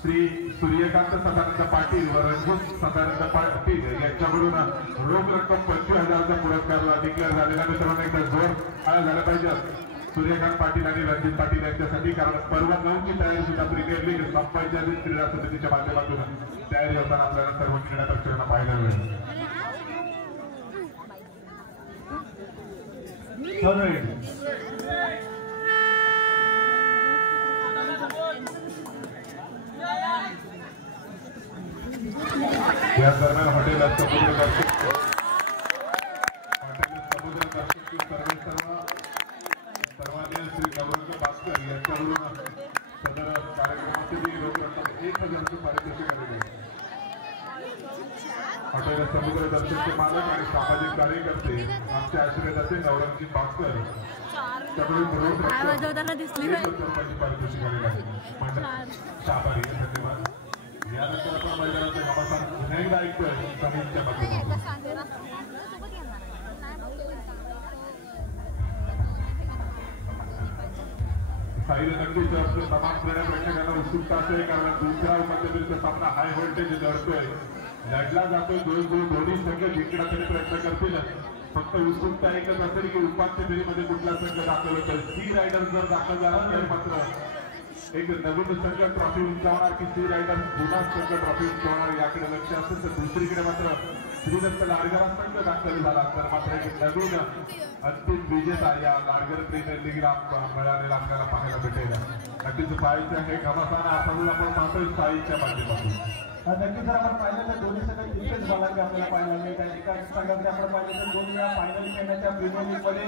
श्री सूर्यकांत सदानंद पाटील व रंजित सदानंद पाटील यांच्याकडून रोख रक्कम 25,000चा पुरस्कार डिक्लेअर झालेला मित्रांनो एकदा जोर आला झाला पाहिजे सूर्यकांत पाटील आणि रणजित पाटील यांच्यासाठी, कारण पर्व 9ची तयारी सुद्धा प्रीमियर लीग संपायच्या क्रीडा समितीच्या माध्यमातून तयारी होताना आपल्याला सर्व क्रीडा पक्षांना पाहायला मिळेल. या दरम्यान हॉटेल समुद्र दर्शक सर्वांनी श्री गौरंग भास्कर यांच्याकडून सदर कार्यक्रमाची रोख रक्कम 1,000ची पारितोषिक आलेली आहे. हॉटेल समुद्र दर्शकचे मालक आणि सामाजिक कार्यकर्ते आमच्या आशीर्वादाचे गौरंग भास्कर त्याकडून रोख रक्कम 1,000ची पारितोषिक आलेली आहे. आभारी धन्यवाद. यानंतर आपण मैदानाच्या कामाचा पुन्हा एकदा ऐकतोय समितीच्या माध्यमातून. साईला नक्कीच तमाम क्रीडा प्रेक्षकांना उत्सुकता असेल, कारण दुसरा मध्यविरुद्ध सामना हाय व्होल्टेज लढतोय, लढला जातोय. दोन्ही संघ जिंकण्यासाठी प्रयत्न करतील. फक्त उत्सुकता एकच असेल की उपांत्य फेरीमध्ये कुठला संघ दाखल होतोय. सी रायडर जर दाखल झाला तर मात्र एक नवीन संघ ट्रॉफी उंचावणार की सी रायडर पुन्हा संघ ट्रॉफी उंचावणार याकडे लक्ष असेल, तर दुसरीकडे मात्र श्रीदत्त लाडगरा संघ दाखल झाला तर मात्र एक नवीन अंतिम विजेता या लाडगर प्रीमियर लीगला मिळालेला आपल्याला पाहायला भेटेल. नक्कीच साईच्या हे घमासान आपण पाहतोय साईच्या माध्यमातून. नक्कीच जर आपण पाहिलं तर दोन्ही संघ तितकेच बलाढ्य आपल्याला पाहायला मिळत आहे. एका संघाकडे आपण पाहिलं तर 2 वेळा फायनल खेळण्याच्या प्रीमियर लीगमध्ये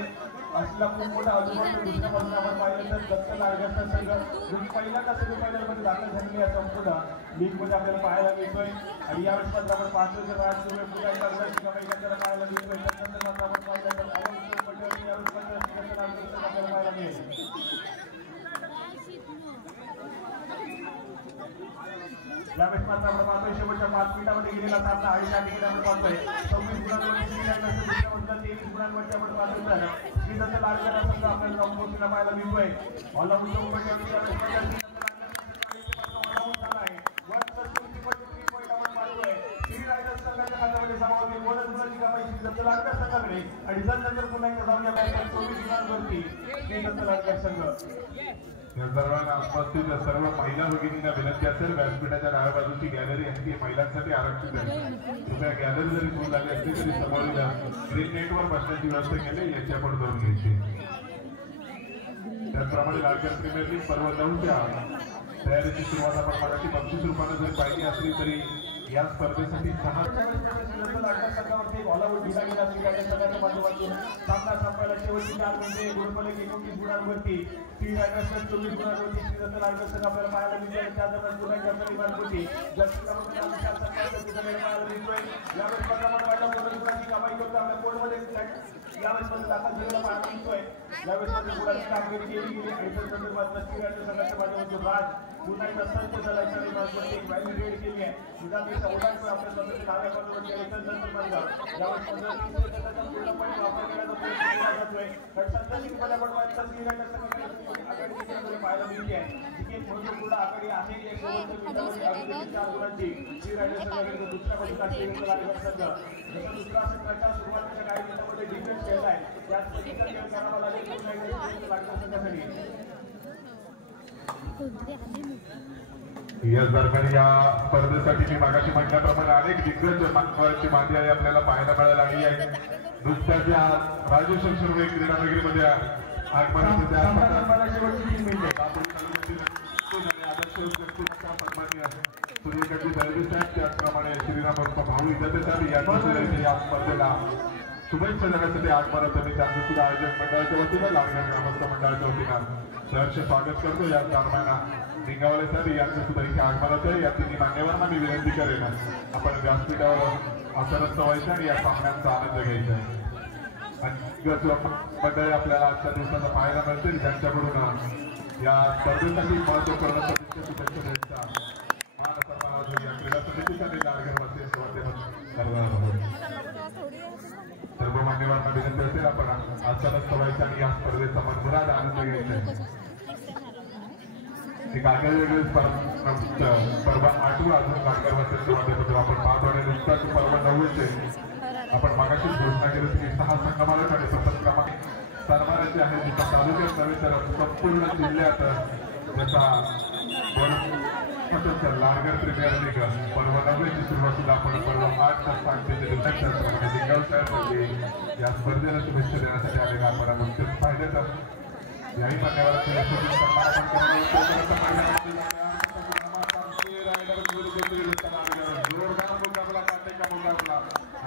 असला खूप मोठा अनुभव. दुसऱ्या बाजूला आपण पाहिलं तर दत्त लाडगरचा संघ जो पहिल्यांदा सेमीफायनलमध्ये दाखल झालेली आहे संपूर्ण लीगमध्ये आपल्याला पाहायला मिळतोय. आणि यावेळेस मात्र आपण पाहतोय तर राज सुरे पुढे आपल्याला पाहायला मिळतोय. त्यानंतर मात्र आपण पाहिलं तर यावेळेस मात्र आपल्याला पाहायला मिळेल. यावेळेस मात्र आपण पाहतोय शेवटच्या 5 मिनिटांमध्ये गेलेला सामना आणि त्या ठिकाणी आपण पाहतोय 26 गुणांवरती दुसऱ्या बाजूला 23 गुणांवरती आपण पाहतोय तर श्रीदत्त लाडकर संघ आपल्याला रॉंगपोस्टला पाहायला मिळतोय. ऑलराऊंड संघाकडे आणि जर नंतर पुन्हा एकदा जाऊया 24 गुणांवरती श्रीदत्त लाडकर संघ. या सर्वांना उपस्थित सर्व महिला भगिनींना विनंती असेल, व्यासपीठाच्या डाव्या बाजूची गॅलरी आहे महिलांसाठी आरक्षित आहे. तुम्ही गॅलरी जरी फुल झाली असली तरी समोरील ग्रीन नेटवर बसण्याची व्यवस्था केली, याची आपण जाऊन घ्यायची. त्याचप्रमाणे लाडकर प्रीमियर लीग पर्व 9च्या तयारीची सुरुवात आपण मराठी 35 रुपयानं जरी पाहिली असली तरी या स्पर्धेसाठी 6 संघावरती ऑलआउट दिला गेला संघाच्या माध्यमातून सामना संपवायला शेवटची 4 म्हणजे गुणफलक 29 गुणांवरती 3 रायडर्स 24 गुणांवरती श्रीदत्त लाडकर संघ आपल्याला पाहायला मिळतोय. त्या दरम्यान पुन्हा एकदा विमानपट्टी पाहायला मिळतोय. यावेळेस गुणांची कमाई करतो आपल्या कोर्टमध्ये यावेळेस दाखल झालेला पाहायला मिळतोय. यावेळेस गुणांची कामगिरी केली गेली आणि संदर्भात श्रीराज संघाच्या माध्यमातून राज पुन्हा एकदा संच झाल्याच्या व्हॅल्यू रेड केली आहे. आपल्या स्वतःच्या डाव्या बाजूवर केले तर पूर्णपणे वापर केला जातोय. पाहायला मिळते आहे जी एक महत्वपूर्ण आघाडी आहे. 4 गुणांची श्रीराज संघाकडे दुसऱ्या बाजूला श्रीदत्त लाडकर संघ जसा दुसरा संघाच्या सुरुवातीच्या काही मिनिटांमध्ये डिफेन्स खेळला आहे त्याच पद्धतीने खेळ करावा लागेल लाडकर संघासाठी. या दरम्यान या स्पर्धेसाठी मी मागाशी म्हटल्याप्रमाणे अनेक दिग्गज मान्यवरांची मांदी आपल्याला पाहायला मिळायला आली आहे. नुकत्याच या राजेश्वर सुर्वे क्रीडा नगरीमध्ये आगमनाचे सूर्यकांती दळवी साहेब, त्याचप्रमाणे श्रीराम भाऊ इजाते साहेब यांनी या स्पर्धेला शुभेच्छा देण्यासाठी आगमनाचं मी त्यांचं सुद्धा आयोजक मंडळाच्या वतीनं लाडगर ग्रामस्थ मंडळाच्या वतीनं सहर्ष स्वागत करतो. या दरम्यान निंगावले साहेब यांचं सुद्धा इथे आगमनात आहे. या तिन्ही मान्यवरांना मी विनंती करेन आपण व्यासपीठावर आसनस्थ व्हायचं आणि या सामन्यांचा आनंद घ्यायचा आहे. मंडळी आपल्याला आजच्या दिवसाला पाहायला मिळतील ज्यांच्याकडून या स्पर्धेसाठी महत्वपूर्ण शुभेच्छा द्यायचा मान सन्मान या क्रीडा समितीसाठी लाडगर वासी सर्व मान्यवरांना विनंती असेल आपण आसनस्थ व्हायचं आणि या स्पर्धेचा मनमुराद आनंद घ्यायचा आहे. एक आगळेवेगळे पर्व 8 अजून लाडगर वासीच्या माध्यमातून आपण पाहतो आणि नुकताच पर्व 9 आपण मागाशी घोषणा केली की 6 संगमालक आणि प्रथम क्रमांक सन्मानाचे आहेत. जिथं तालुक्यात नव्हे तर संपूर्ण जिल्ह्यात त्याचा लाडगर प्रीमियर लीग पर्व 9ची सुरुवातीला आपण पर्व 8च्या स्थानतेचे दिग्गाव साहेब या स्पर्धेला शुभेच्छा देण्यासाठी आलेला आपण नुकतेच पाहिले तर याही मान्यवरांचे जोरदार मुकाबला काटेका मुकाबला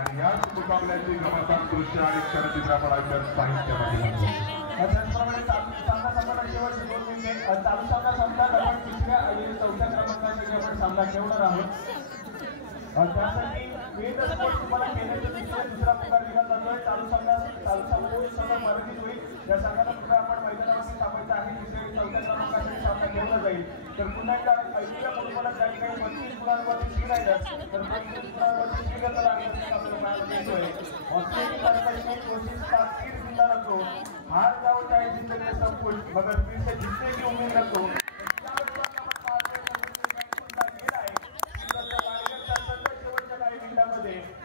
आणि याच मुकाबल्याची घमासान दृश्य आणि क्षणचित्र आपण साहित्यामध्ये त्याचप्रमाणे सामना संपला शेवटचे 2 मिनिटे चालू सामना संपला आपण 3ऱ्या आणि 4थ्या क्रमांकासाठी आपण सामना खेळणार आहोत. त्यासाठी विविध स्पोर्ट्स तुम्हाला खेळण्याच्या दुसरा प्रकार दिला जातोय. चालू सामना मराठीत होईल. या संघाला पुन्हा आपण मैदानावरती थांबायचं आहे. 3ऱ्या आणि 4थ्या क्रमांकासाठी सामना खेळला जाईल. तर पुन्हा एकदा पहिल्या फुटबॉलात ज्या ठिकाणी 32 गुणांवरती श्रीरायडर तर 32 गुणांवरती श्रीदत्त लाडकर आपल्याला मिळतोय. ऑस्ट्रेलिया कोशिश ताकदीर जिंदा नको हार जाओ चाहे जिंदगी सब कुछ मगर फिर से जीतने की उम्मीद रखो।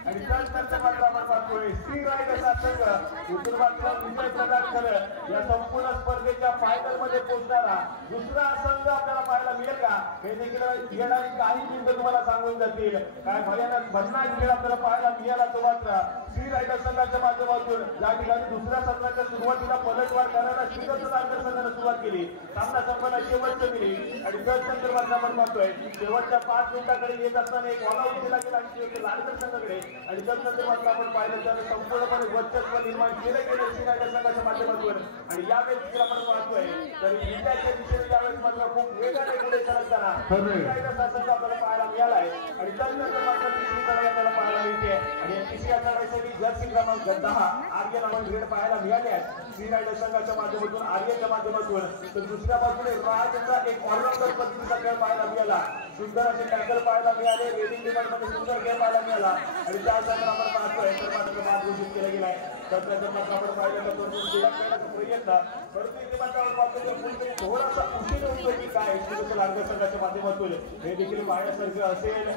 आणि त्यानंतर मात्र आपण पाहतोय श्री रायगड असा संघ उतरवाचा विजय प्रदान करत या संपूर्ण स्पर्धेच्या फायनल मध्ये पोहोचणारा दुसरा संघ आपल्याला पाहायला मिळेल का हे देखील येणारी काही मिनिटं तुम्हाला सांगून जातील। काय भयानक भन्नाट खेळ आपल्याला पाहायला मिळाला तो मात्र श्री रायगड संघाच्या माध्यमातून या ठिकाणी दुसऱ्या सत्राच्या सुरुवातीला पलटवार करायला श्रीगड संघाने सुरुवात केली। सामना संपला शेवटच्या मिनिट आणि त्यानंतर मात्र आपण पाहतोय शेवटच्या 5 मिनिटांकडे येत असताना एक ऑल आउट दिला गेला आणि लालगड संघाकडे आणि त्यानंतर मात्र आपण पाहिलं तर संपूर्णपणे वर्चस्व निर्माण केलं गेलं श्री रायगड संघाच्या माध्यमातून आणि यावेळेस देखील आपण पाहतोय तर विजयाच्या दिशेने यावेळेस मात्र खूप वेगाने पुढे सरकताना श्री रायगड संघ आपल्याला पाहायला मिळाला आहे आणि त्यानंतर मात्र तिसरी लढाई आपल्याला पाहायला मिळते आणि तिसऱ्या लढाईसाठी जर्सी क्रमांक 10 आर्य नावाने रेड पाहायला मिळाले आहेत श्री रायगड संघाच्या माध्यमातून आर्यच्या माध्यमातून तर दुसऱ्या बाजूने राजचा एक ऑलराऊंडर पद्धतीचा खेळ पाहायला मिळाला सुंदर असे टॅकल पाहायला मिळाले रेडिंग डिमांडमध्ये सुंदर खेळ पाहायला मिळाला आणि त्यानंतर आपण पाहतोय तर मात्र बाद घोषित केला गेलाय तर त्याचं मात्र आपण पाहिलं तर दोन सुलभ करण्याचा प्रयत्न परंतु इथे मात्र आपण पाहतो तर कुठेतरी थोडासा उशीर होतो की काय श्रीगड लालगड संघाच्या माध्यमातून हे देखील पाहण्यासारखं असेल।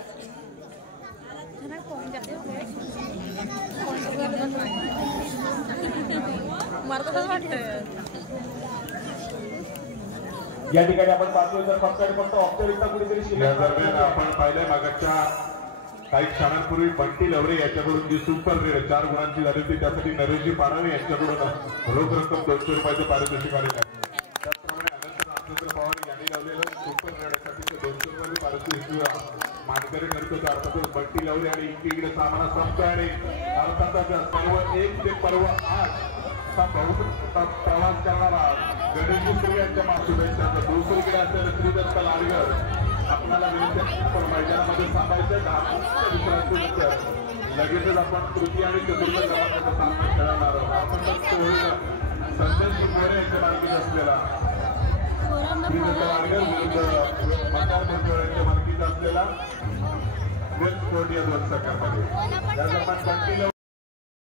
या ठिकाणी आपण पाहतोय तर फक्त आणि फक्त ऑब्झर्वेटचा कुठेतरी या दरम्यान आपण पाहिलंय मागच्या काही क्षणांपूर्वी बंटी लवरे याच्याकडून जी सुपर रेड 4 गुणांची झाली होती त्यासाठी नरेशजी पाडवे यांच्याकडून रोख रक्कम 200 रुपयाचं पारितोषिक आलेलं आहे। त्याचप्रमाणे अनंत रामचंद्र पवार यांनी लावलेलं सुपर रेडसाठी 200 रुपयाचं पारितोषिक मानकरी ठरतो। अर्थातच बंटी लवरे आणि इकडे सामना संपतोय आणि अर्थातच पर्व 1 ते पर्व 8 प्रवास करणारा गणेशजी सुर्वे यांच्या मातृभूमीच्या दुसरीकडे असलेलं श्रीदत्त लालगड आपल्याला मैदानामध्ये सांगायचं लगेचच आपण तृतीय आणि चतुर्थ क्रमांकाचा सामना खेळणार आहोत। संजय मोरे यांच्या मालकीत असलेला श्रीदत्त लालगड विरुद्ध मकार यांच्या मालकीत असलेला वेल स्पोर्ट या 2 संघामध्ये